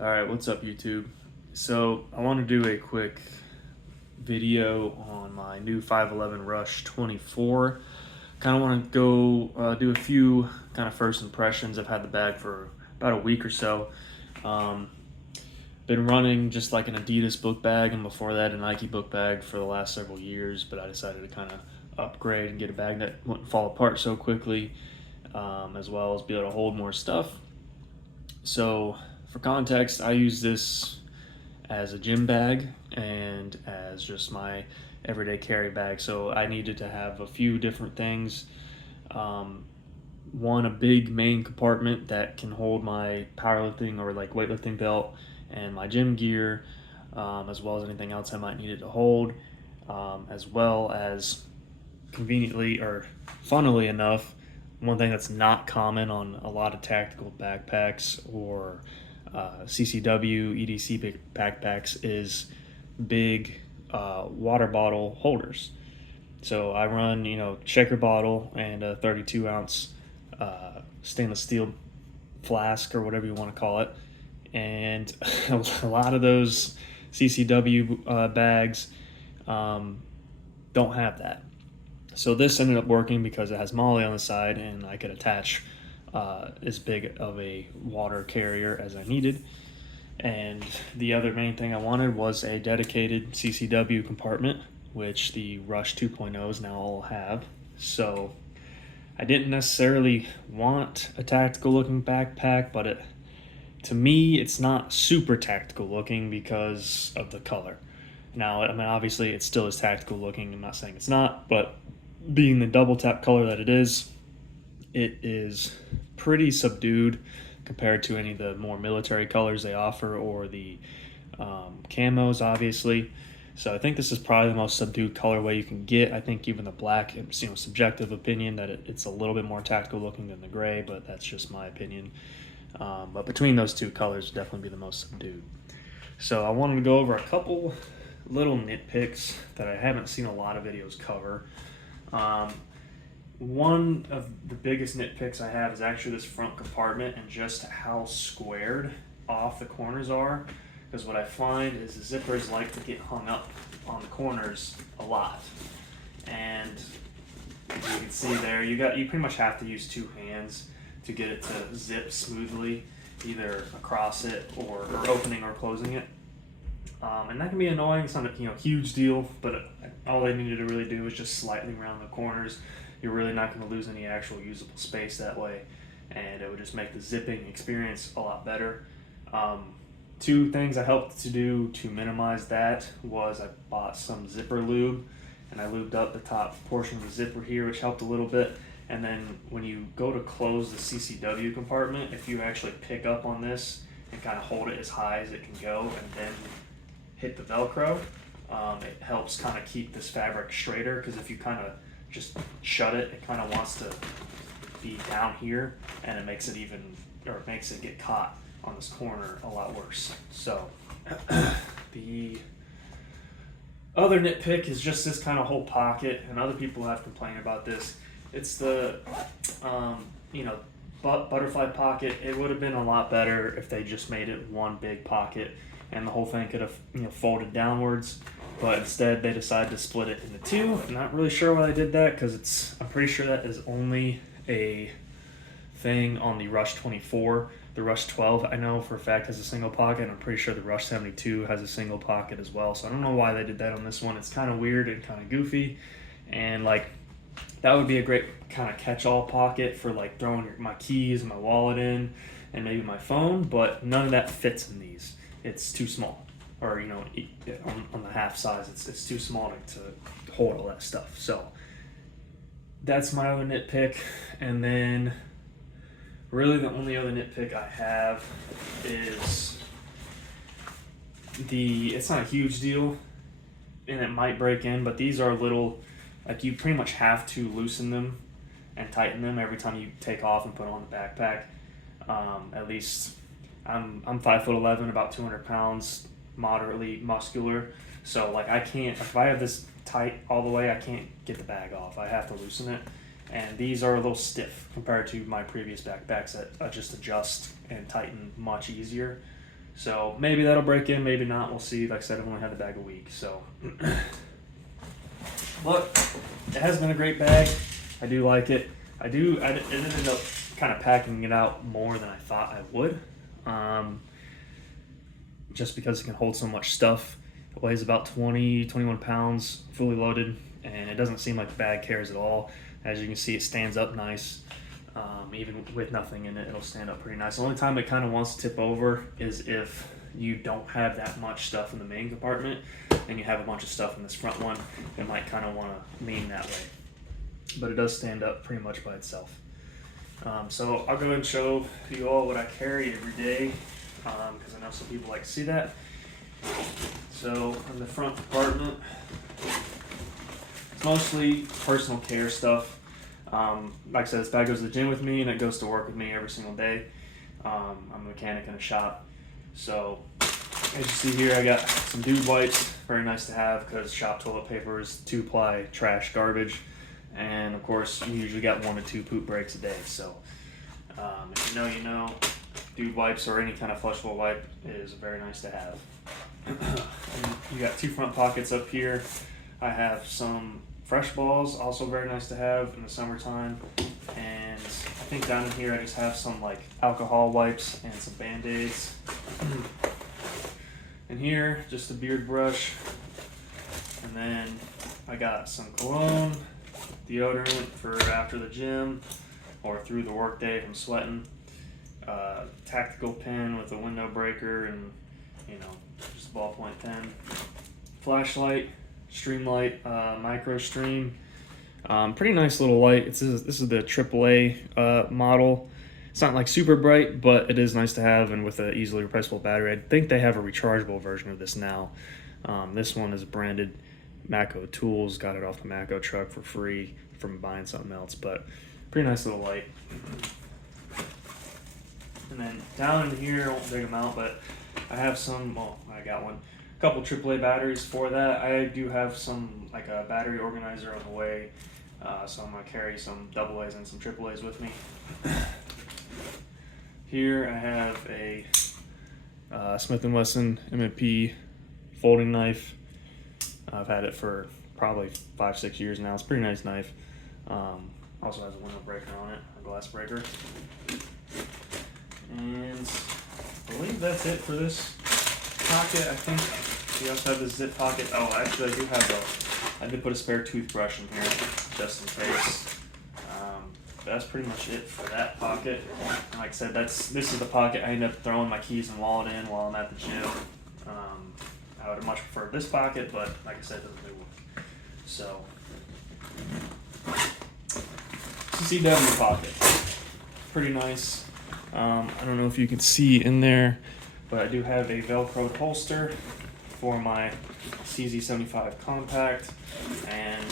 All right, what's up, YouTube? So I want to do a quick video on my new 511 Rush 24. Kind of want to go do a few kind of first impressions. I've had the bag for about a week or so. Um, been running just like an Adidas book bag, and before that a Nike book bag for the last several years, but I decided to kind of upgrade and get a bag that wouldn't fall apart so quickly, as well as be able to hold more stuff. So for context, I use this as a gym bag and as just my everyday carry bag. So I needed to have a few different things. Um, One, a big main compartment that can hold my powerlifting or like weightlifting belt and my gym gear, as well as anything else I might need it to hold, as well as conveniently or funnily enough, one thing that's not common on a lot of tactical backpacks or CCW, EDC backpacks is big water bottle holders. So I run, shaker bottle and a 32 ounce stainless steel flask or whatever you want to call it. And a lot of those CCW bags don't have that. So this ended up working because it has Molly on the side, and I could attach as big of a water carrier as I needed. And the other main thing I wanted was a dedicated CCW compartment, which the Rush 2.0s now all have. So I didn't necessarily want a tactical looking backpack, but to me, it's not super tactical looking because of the color. Now, I mean, obviously, it still is tactical looking. I'm not saying it's not, but being the double tap color that it is pretty subdued compared to any of the more military colors they offer or the camos, obviously. So I think this is probably the most subdued colorway you can get. I think even the black, subjective opinion that it's a little bit more tactical looking than the gray, but that's just my opinion. But between those two colors, would definitely be the most subdued. So I wanted to go over a couple little nitpicks that I haven't seen a lot of videos cover. One of the biggest nitpicks I have is actually this front compartment and just how squared off the corners are. Because what I find is the zippers like to get hung up on the corners a lot. And you can see there, you pretty much have to use two hands to get it to zip smoothly, either across it or opening or closing it. And that can be annoying. It's not a huge deal, but all they needed to really do is just slightly round the corners. You're really not going to lose any actual usable space that way, and it would just make the zipping experience a lot better. Two things I helped to do to minimize that was I bought some zipper lube, and I lubed up the top portion of the zipper here, which helped a little bit. And then when you go to close the CCW compartment, if you actually pick up on this and kind of hold it as high as it can go and then hit the Velcro, it helps kind of keep this fabric straighter, because if you kind of just shut it, it kind of wants to be down here, and it makes it get caught on this corner a lot worse. So the other nitpick is just this kind of whole pocket, and other people have complained about this. It's the butterfly pocket. It would have been a lot better if they just made it one big pocket and the whole thing could have folded downwards, but instead they decided to split it into two. I'm not really sure why they did that, because I'm pretty sure that is only a thing on the Rush 24. The Rush 12, I know for a fact, has a single pocket, and I'm pretty sure the Rush 72 has a single pocket as well. So I don't know why they did that on this one. It's kind of weird and kind of goofy, and that would be a great kind of catch-all pocket for throwing my keys, my wallet in, and maybe my phone, but none of that fits in these. It's too small, or on the half size, it's too small to hold all that stuff. So that's my other nitpick. And then really the only other nitpick I have is it's not a huge deal, and it might break in, but these are little, you pretty much have to loosen them and tighten them every time you take off and put on the backpack. At least I'm 5'11", about 200 pounds, moderately muscular. So I can't, if I have this tight all the way, I can't get the bag off. I have to loosen it. And these are a little stiff compared to my previous backpacks that just adjust and tighten much easier. So maybe that'll break in, maybe not. We'll see. Like I said, I've only had the bag a week, so. But it has been a great bag. I do like it. I ended up kind of packing it out more than I thought I would. Just because it can hold so much stuff. It weighs about 21 pounds, fully loaded, and it doesn't seem like the bag cares at all. As you can see, it stands up nice. Even with nothing in it, it'll stand up pretty nice. The only time it kind of wants to tip over is if you don't have that much stuff in the main compartment and you have a bunch of stuff in this front one. It might kind of want to lean that way. But it does stand up pretty much by itself. So I'll go ahead and show you all what I carry every day, because I know some people like to see that. So in the front compartment, it's mostly personal care stuff. Like I said, this bag goes to the gym with me and it goes to work with me every single day. I'm a mechanic in a shop. So as you see here, I got some dude wipes, very nice to have because shop toilet paper is 2-ply trash garbage. And of course, you usually got 1 to 2 poop breaks a day. So if you know, you know, dude wipes or any kind of flushable wipe is very nice to have. And you got 2 front pockets up here. I have some fresh balls, also very nice to have in the summertime. And I think down in here I just have some like alcohol wipes and some Band-Aids. And here, just a beard brush. And then I got some cologne, deodorant for after the gym or through the workday if I'm sweating. Tactical pen with a window breaker and, you know, just a ballpoint pen. Flashlight, stream light, micro stream. Pretty nice little light. This is the AAA model. It's not like super bright, but it is nice to have, and with an easily replaceable battery. I think they have a rechargeable version of this now. This one is branded Mako Tools. Got it off the Mako truck for free from buying something else, but pretty nice little light. And then down in here, I won't dig them out, but I have some, well, I got one. A couple AAA batteries for that. I do have some, like a battery organizer on the way, so I'm going to carry some AA's and some AAA's with me. Here I have a Smith & Wesson M&P folding knife. I've had it for probably 5-6 years now. It's a pretty nice knife. Also has a window breaker on it, a glass breaker. And I believe that's it for this pocket. I think we also have the zip pocket. Oh, actually I did put a spare toothbrush in here just in case. That's pretty much it for that pocket. And like I said, this is the pocket I end up throwing my keys and wallet in while I'm at the gym. I would have much preferred this pocket, but like I said, it doesn't do work. So, CW pocket, pretty nice. I don't know if you can see in there, but I do have a Velcro holster for my CZ75 compact, and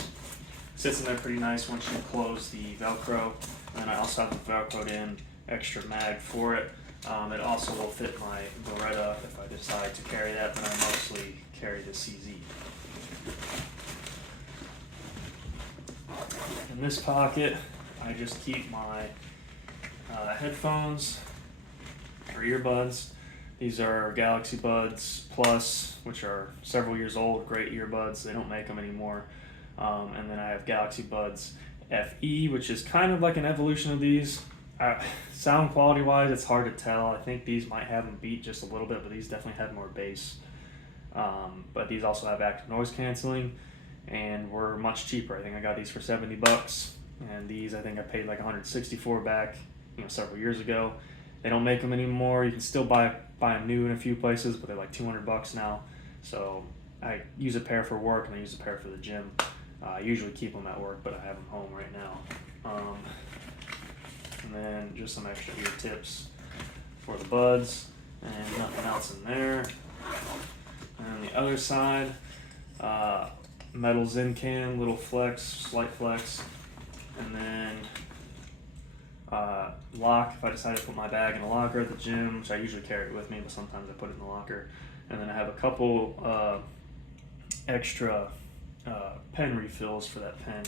sits in there pretty nice once you close the Velcro. And then I also have a Velcroed in extra mag for it. It also will fit my Beretta if I decide to carry that, but I mostly carry the CZ. In this pocket, I just keep my headphones or earbuds. These are Galaxy Buds Plus, which are several years old, great earbuds. They don't make them anymore. And then I have Galaxy Buds FE, which is kind of like an evolution of these. Sound quality wise, it's hard to tell. I think these might have them beat just a little bit, but these definitely have more bass. But these also have active noise canceling and were much cheaper. I think I got these for $70, and these I think I paid like $164 back, several years ago. They don't make them anymore. You can still buy them new in a few places, but they're like $200 now. So I use a pair for work and I use a pair for the gym. I usually keep them at work, but I have them home right now. And then just some extra ear tips for the buds, and nothing else in there. And on the other side, metal Zen can, little flex, slight flex, and then lock if I decide to put my bag in a locker at the gym, which I usually carry it with me, but sometimes I put it in the locker. And then I have a couple extra pen refills for that pen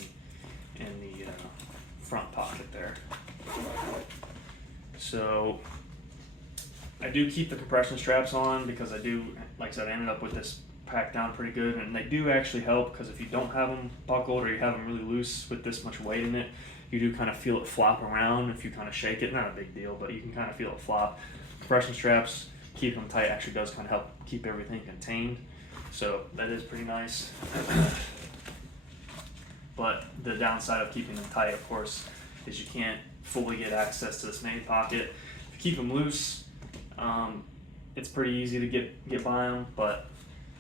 in the front pocket there. So I do keep the compression straps on because I do, like I said, I ended up with this packed down pretty good, and they do actually help because if you don't have them buckled or you have them really loose with this much weight in it, you do kind of feel it flop around if you kind of shake it. Not a big deal, but you can kind of feel it flop. Compression straps, keep them tight, actually does kind of help keep everything contained. So that is pretty nice. But the downside of keeping them tight, of course, is you can't fully get access to this main pocket. If you keep them loose, it's pretty easy to get by them, but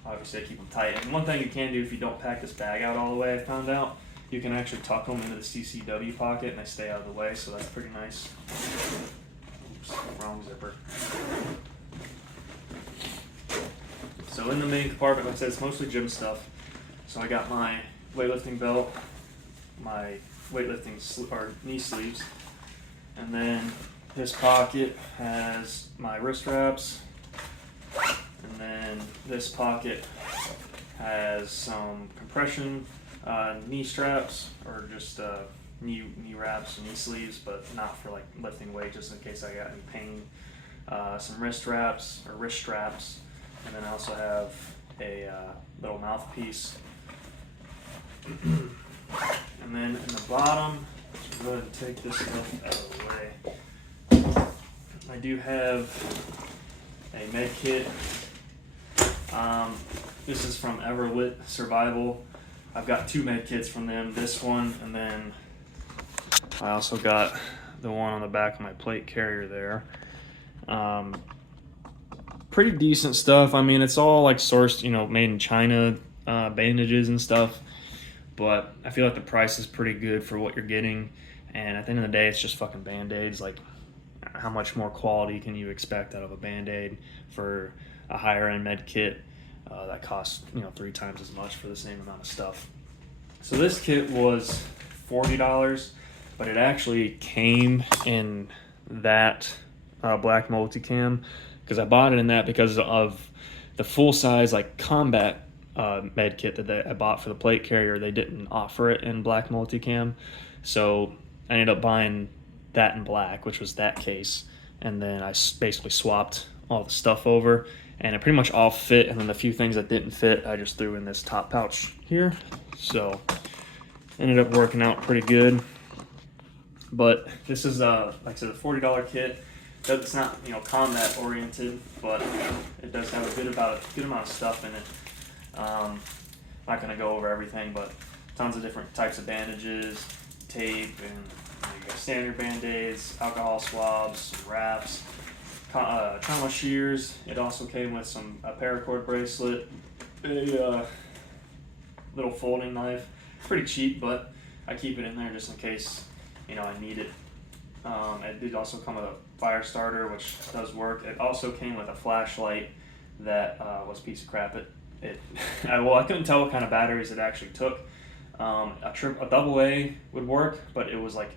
obviously I keep them tight. And one thing you can do if you don't pack this bag out all the way, I found out, you can actually tuck them into the CCW pocket and they stay out of the way, so that's pretty nice. Oops, wrong zipper. So in the main compartment, like I said, it's mostly gym stuff. So I got my weightlifting belt, my weightlifting or knee sleeves, and then this pocket has my wrist wraps, and then this pocket has some compression knee straps, or just knee wraps and knee sleeves, but not for like lifting weight, just in case I got any pain. Some wrist wraps or wrist straps, and then I also have a little mouthpiece. And then in the bottom, let's go ahead and take this stuff out of the way. I do have a med kit. This is from Everlit Survival. I've got 2 med kits from them, this one, and then I also got the one on the back of my plate carrier there. Pretty decent stuff. I mean, it's all like sourced, made in China, bandages and stuff, but I feel like the price is pretty good for what you're getting, and at the end of the day, it's just fucking Band-Aids. Like, how much more quality can you expect out of a Band-Aid for a higher end med kit that costs 3 times as much for the same amount of stuff? So this kit was $40, but it actually came in that black multicam, because I bought it in that because of the full size like combat med kit that I bought for the plate carrier. They didn't offer it in black multicam, so I ended up buying that in black, which was that case, and then I basically swapped all the stuff over, and it pretty much all fit, and then the few things that didn't fit I just threw in this top pouch here. So ended up working out pretty good. But this is like I said, a $40 kit. It's not combat oriented, but it does have a good amount of stuff in it. Not gonna go over everything, but tons of different types of bandages, tape, and you got standard Band-Aids, alcohol swabs, wraps, trauma shears. It also came with a paracord bracelet, a little folding knife. Pretty cheap, but I keep it in there just in case I need it. It did also come with a fire starter, which does work. It also came with a flashlight that was a piece of crap. I couldn't tell what kind of batteries it actually took. A double A would work, but it was like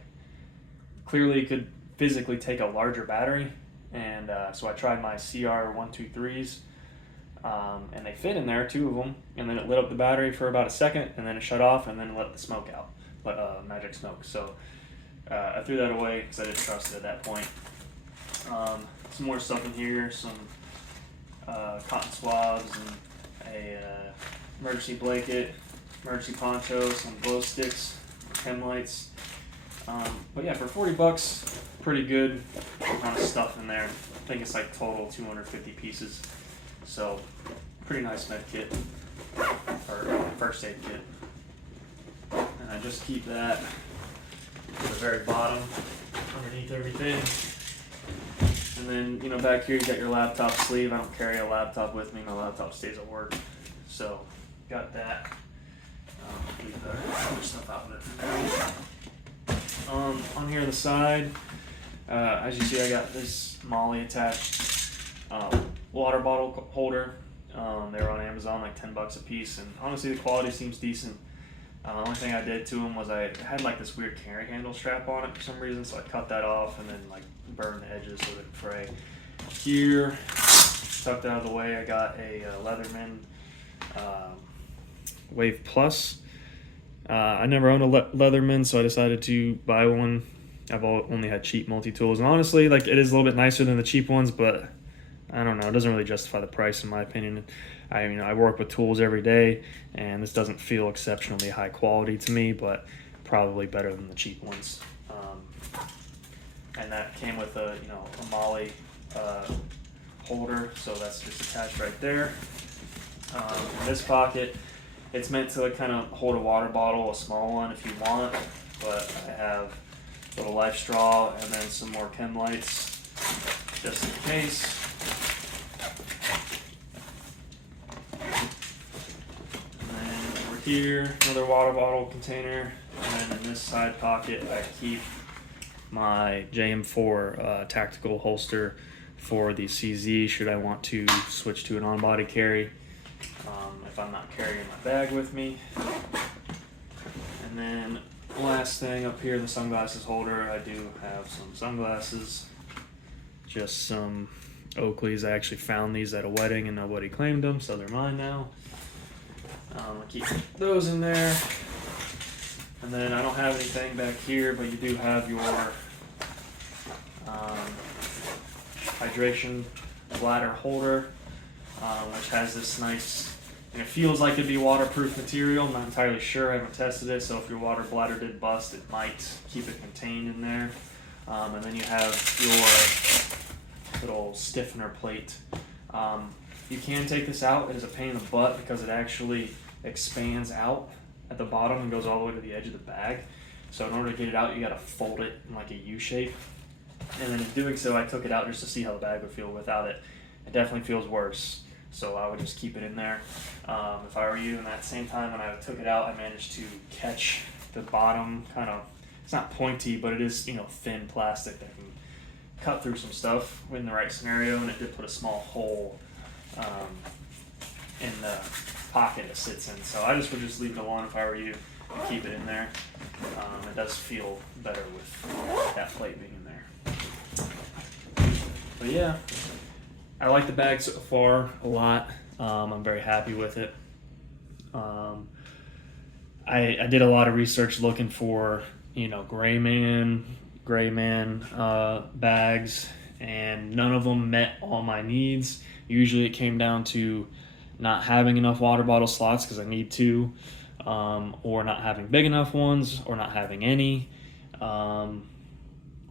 clearly could physically take a larger battery, and so I tried my CR123s, and they fit in there, 2 of them, and then it lit up the battery for about a second, and then it shut off, and then let the smoke out, magic smoke. So I threw that away because I didn't trust it at that point. Some more stuff in here, some cotton swabs, and a emergency blanket, emergency poncho, some glow sticks, chem lights. But yeah, for $40, pretty good amount of stuff in there. I think it's like total 250 pieces. So pretty nice med kit, or first aid kit. And I just keep that at the very bottom, underneath everything. And then, back here you got your laptop sleeve. I don't carry a laptop with me. My laptop stays at work. So, got that. Leave the other stuff out of it. On here on the side, as you see, I got this Molly attached water bottle holder. They were on Amazon, like $10 a piece, and honestly the quality seems decent. The only thing I did to them was I had like this weird carry handle strap on it for some reason, so I cut that off and then like burned the edges so it didn't fray. Here, tucked out of the way, I got a Leatherman Wave Plus. I never owned a Leatherman, so I decided to buy one. I've only had cheap multi-tools, and honestly, like, it is a little bit nicer than the cheap ones, but I don't know, it doesn't really justify the price in my opinion. I work with tools every day, and this doesn't feel exceptionally high quality to me, but probably better than the cheap ones. And that came with a Molly holder, so that's just attached right there. In this pocket, it's meant to kind of hold a water bottle, a small one if you want, but I have a little life straw and then some more chem lights just in case. And then over here, another water bottle container, and then in this side pocket I keep my JM4 tactical holster for the CZ should I want to switch to an on-body carry if I'm not carrying my bag with me. And then last thing up here, the sunglasses holder. I do have some sunglasses, just some Oakleys. I actually found these at a wedding and nobody claimed them, so they're mine now. I keep those in there. And then I don't have anything back here, but you do have your hydration bladder holder, which has this nice, and it feels like it'd be waterproof material. I'm not entirely sure, I haven't tested it, so if your water bladder did bust, it might keep it contained in there. And then you have your little stiffener plate. You can take this out. It is a pain in the butt because it actually expands out at the bottom and goes all the way to the edge of the bag. So in order to get it out, you gotta fold it in like a U shape. And then in doing so, I took it out just to see how the bag would feel without it. It definitely feels worse. So I would just keep it in there if I were you. And at the same time, when I took it out, I managed to catch the bottom kind of, it's not pointy, but it is, thin plastic that can cut through some stuff in the right scenario. And it did put a small hole in the pocket it sits in. So I just would just leave it alone if I were you and keep it in there. It does feel better with that plate being in there. But yeah, I like the bag so far a lot. I'm very happy with it. I did a lot of research looking for, gray man bags, and none of them met all my needs. Usually it came down to not having enough water bottle slots because I need two, or not having big enough ones, or not having any,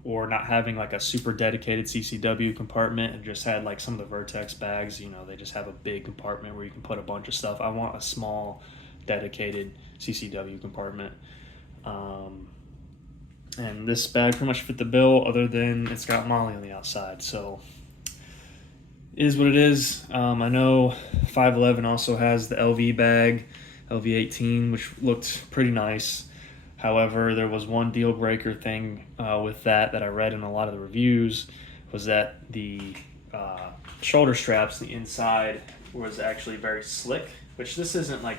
or not having like a super dedicated CCW compartment and just had like some of the Vertex bags, they just have a big compartment where you can put a bunch of stuff. I want a small dedicated CCW compartment. And this bag pretty much fit the bill, other than it's got Molly on the outside. So it is what it is. I know 511 also has the LV bag, LV18, which looked pretty nice. However, there was one deal breaker thing with that I read in a lot of the reviews, was that the shoulder straps, the inside, was actually very slick, which this isn't like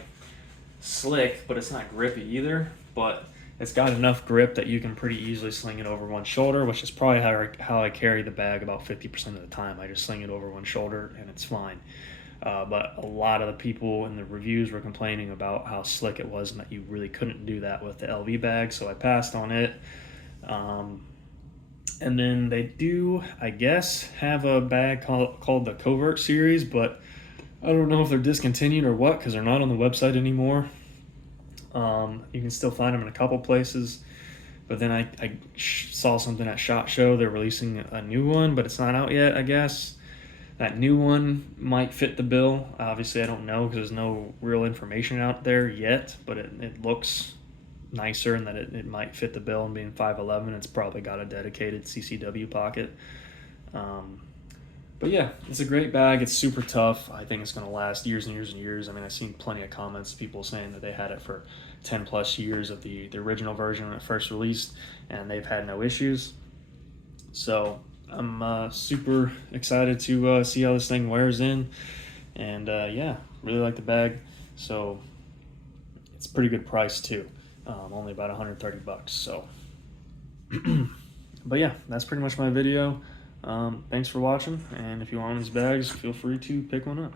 slick, but it's not grippy either. But it's got enough grip that you can pretty easily sling it over one shoulder, which is probably how I carry the bag about 50% of the time. I just sling it over one shoulder and it's fine. But a lot of the people in the reviews were complaining about how slick it was and that you really couldn't do that with the LV bag, so I passed on it. And then they do, I guess, have a bag called the Covert series, but I don't know if they're discontinued or what, because they're not on the website anymore. You can still find them in a couple places, but then I saw something at SHOT Show. They're releasing a new one, but it's not out yet, I guess. That new one might fit the bill. Obviously, I don't know because there's no real information out there yet, but it looks nicer and that it might fit the bill. And being 5'11", it's probably got a dedicated CCW pocket. But yeah, it's a great bag. It's super tough. I think it's going to last years and years and years. I mean, I've seen plenty of comments, people saying that they had it for 10 plus years of the original version when it first released, and they've had no issues. So I'm super excited to see how this thing wears in, and yeah, really like the bag. So it's a pretty good price too, only about $130. So, but yeah, that's pretty much my video. Thanks for watching, and if you want these bags, feel free to pick one up.